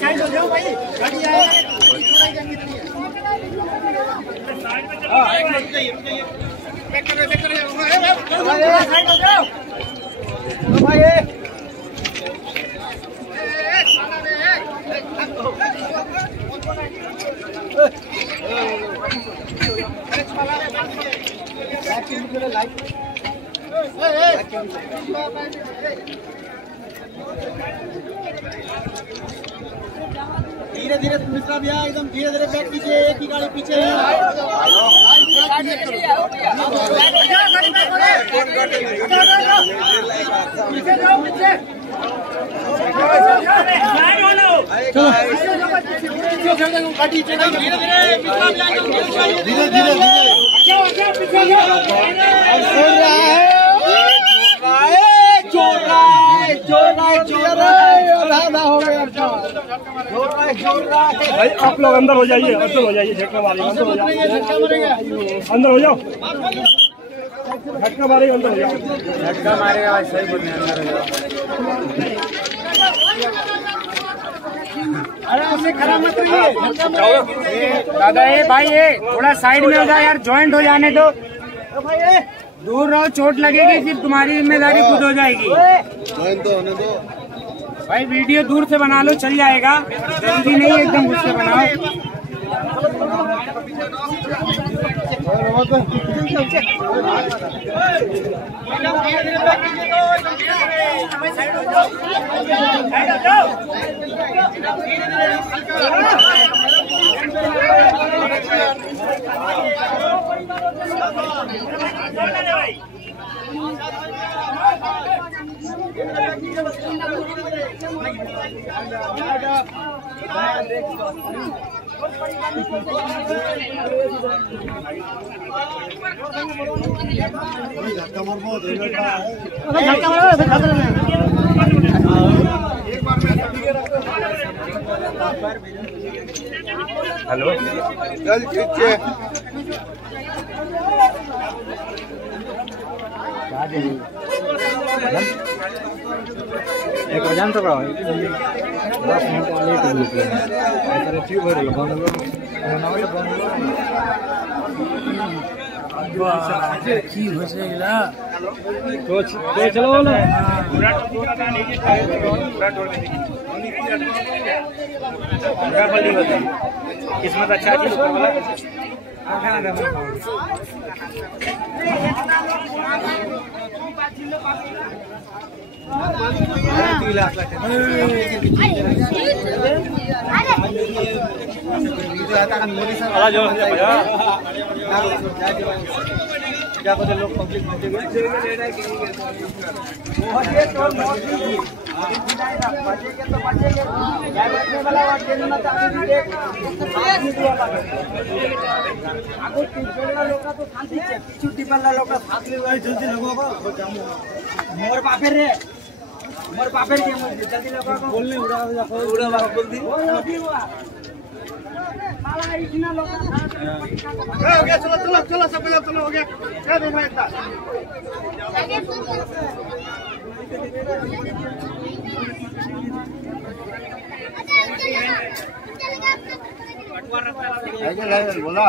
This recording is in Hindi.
साइड हो जाओ भाई, गाड़ी धीरे धीरे मिश्रा भैया, एकदम धीरे धीरे बैक कीजिए, एक ही गाड़ी पीछे है। भाई आप लोग अंदर हो जाइए, अंदर हो जाइए, झटका मारिए, अंदर हो जाओ, अंदर हो जाओ, झटका मारेगा, अंदर हो जाओ, झटका मारेगा भाई, सही बोलने, अंदर हो जाओ। अरे उससे खड़ा मत रहिए दादा। ये भाई ये थोड़ा साइड में हो जाए यार, ज्वाइंट हो जाने दो भाई। दूर रहो, चोट लगेगी, फिर तुम्हारी जिम्मेदारी खुद हो जाएगी। ज्वाइंट तो होने दो भाई, वीडियो दूर से बना लो, चल जाएगा, जल्दी नहीं एकदम घुस के बनाओ। हेलो, चल खींचे एक वजन तो बड़ा है, बस हम तो लेट हो गए, अरे ट्यूब भर लो, बंद लो, की हो जाएगा तो चलो ना, किस्मत अच्छा जी। क्या बोले लोग पब्लिक मोर पापेर रे, मोर पापेर के जल्दी बोलने उड़ा बोल दी हो गया। चलो चलो चलो सब चलो, हो गया, क्या देखा इतना बोला।